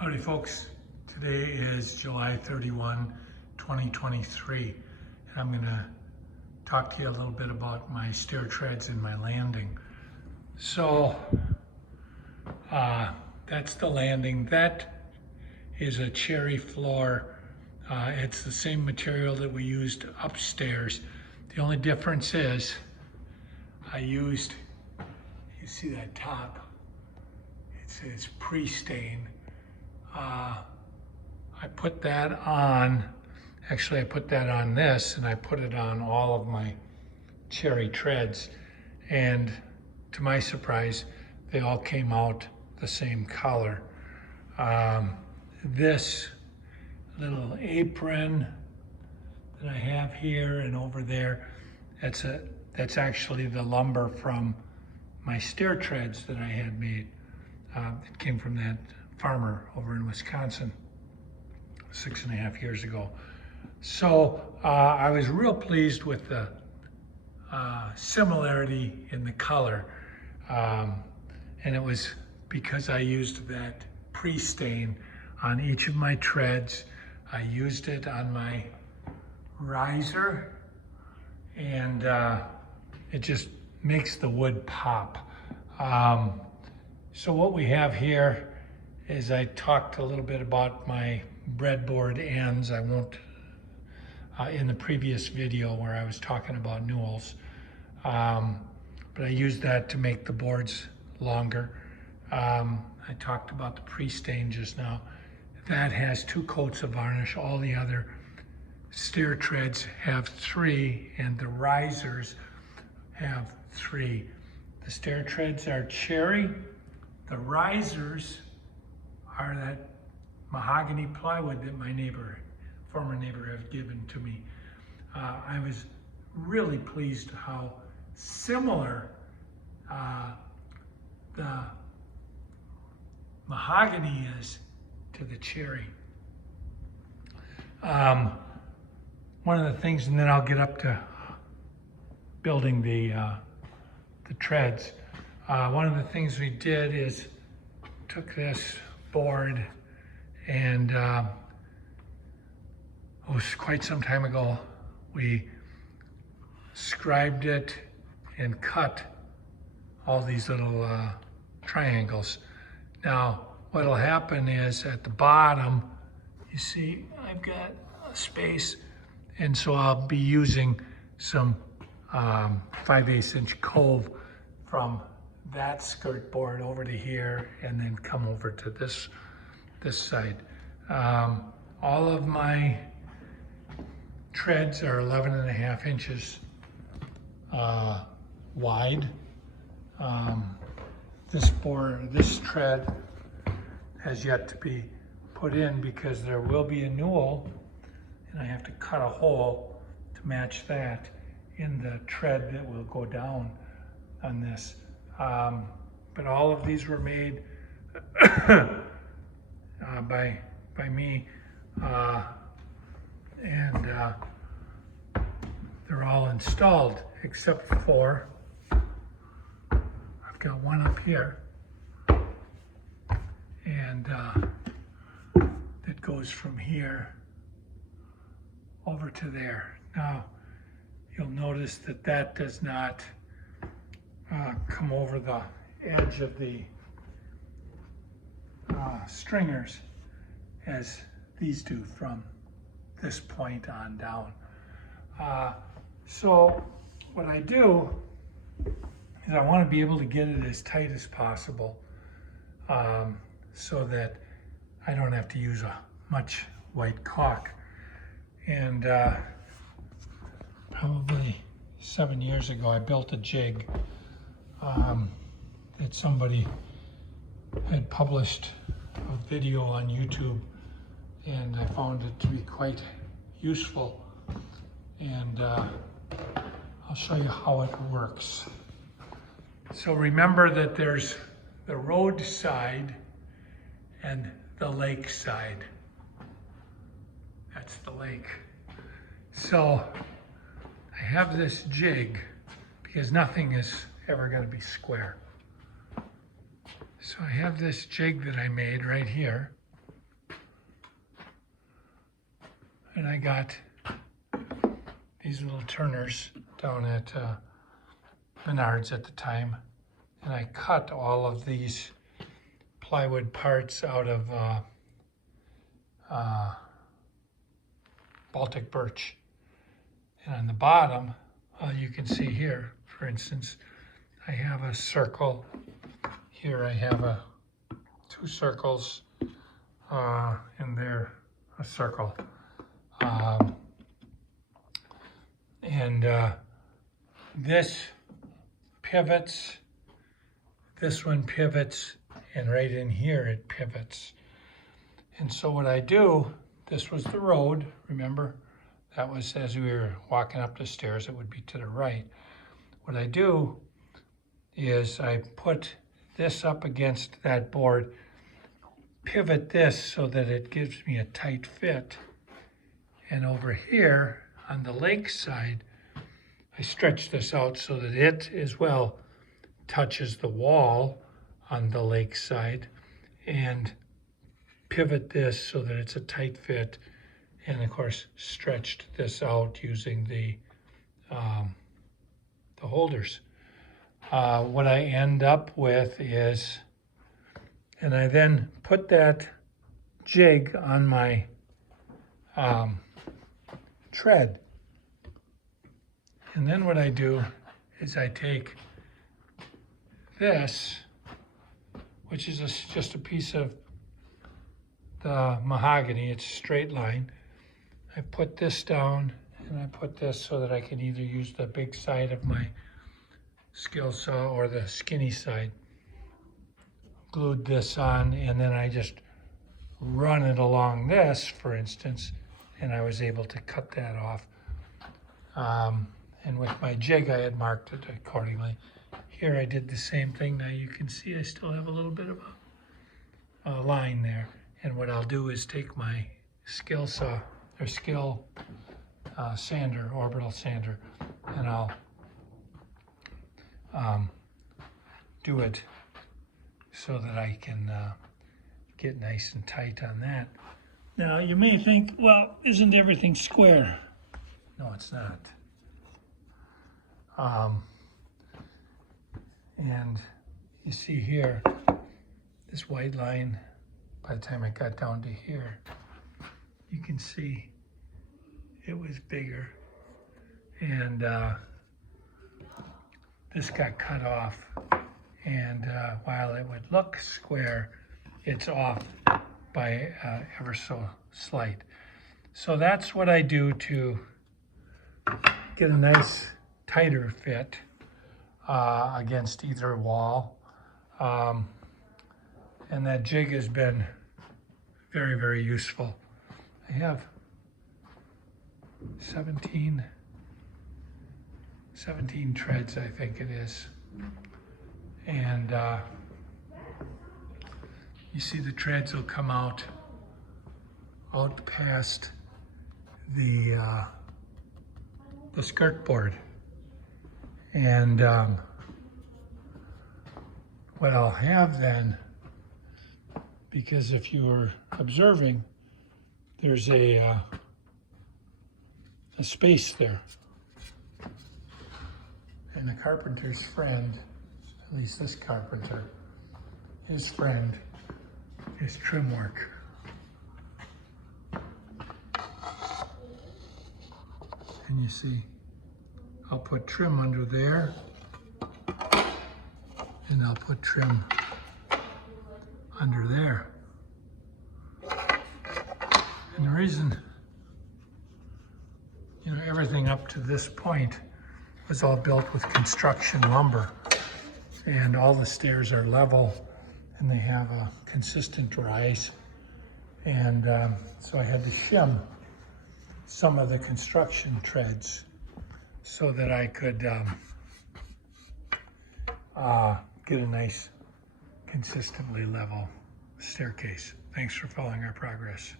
Howdy folks, today is July 31, 2023, and I'm going to talk to you a little bit about my stair treads and my landing. So that's the landing. That is a cherry floor. It's the same material that we used upstairs. The only difference is I used, you see that top, it says pre-stain. I put that on, actually I put that on this and I put it on all of my cherry treads, and to my surprise they all came out the same color. This little apron that I have here and over there, that's actually the lumber from my stair treads that I had made. It came from that farmer over in Wisconsin 6.5 years ago. So I was real pleased with the similarity in the color, and it was because I used that pre-stain on each of my treads. I used it on my riser, and it just makes the wood pop. So what we have here is, I talked a little bit about my breadboard ends. I won't, in the previous video where I was talking about newels, but I used that to make the boards longer. I talked about the pre-stain just now. That has 2 coats of varnish. All the other stair treads have 3, and the risers have 3. The stair treads are cherry. The risers are that mahogany plywood that my former neighbor had given to me. I was really pleased how similar the mahogany is to the cherry. One of the things, and then I'll get up to building the treads. One of the things we did is took this board, and it was quite some time ago, we scribed it and cut all these little triangles. Now what'll happen is at the bottom, you see I've got a space, and so I'll be using some 5/8 inch cove from that skirt board over to here, and then come over to this side. All of my treads are 11.5 inches wide. This tread has yet to be put in because there will be a newel, and I have to cut a hole to match that in the tread that will go down on this. But all of these were made by me, and they're all installed except for, I've got one up here, and that goes from here over to there. Now you'll notice that that does not come over the edge of the stringers as these do from this point on down. So what I do is I want to be able to get it as tight as possible, so that I don't have to use much white caulk. And probably 7 years ago I built a jig that somebody had published a video on YouTube, and I found it to be quite useful, and I'll show you how it works. So remember that there's the road side and the lake side. That's the lake. So I have this jig because nothing is ever going to be square. So I have this jig that I made right here, and I got these little turners down at Menards at the time, and I cut all of these plywood parts out of Baltic birch. And on the bottom, you can see here, for instance, I have a circle. Here I have two circles, and there a circle. This pivots, this one pivots, and right in here it pivots. And so what I do, this was the road, remember? That was as we were walking up the stairs, it would be to the right. What I do is I put this up against that board, pivot this so that it gives me a tight fit. And over here on the lake side, I stretch this out so that it as well touches the wall on the lake side, and pivot this so that it's a tight fit, and of course stretched this out using the holders. What I end up with is, and I then put that jig on my tread. And then what I do is I take this, which is just a piece of the mahogany, it's a straight line. I put this down, and I put this so that I can either use the big side of my skill saw or the skinny side. Glued this on, and then I just run it along this, for instance, and I was able to cut that off. And with my jig, I had marked it accordingly. Here I did the same thing. Now you can see I still have a little bit of a line there. And what I'll do is take my skill saw, or skill sander, orbital sander, and I'll do it so that I can get nice and tight on that. Now you may think, well, isn't everything square? No, it's not. And you see here, this white line, by the time I got down to here, you can see it was bigger. And this got cut off. And while it would look square, it's off by ever so slight. So that's what I do to get a nice tighter fit against either wall. And that jig has been very, very useful. I have 17 treads, I think it is. And you see the treads will come out past the skirt board. And what I'll have then, because if you were observing, there's a space there. And the carpenter's friend, at least this carpenter, his friend is trim work. And you see, I'll put trim under there, and I'll put trim under there. And the reason, everything up to this point was all built with construction lumber, and all the stairs are level, and they have a consistent rise. And so I had to shim some of the construction treads so that I could get a nice, consistently level staircase. Thanks for following our progress.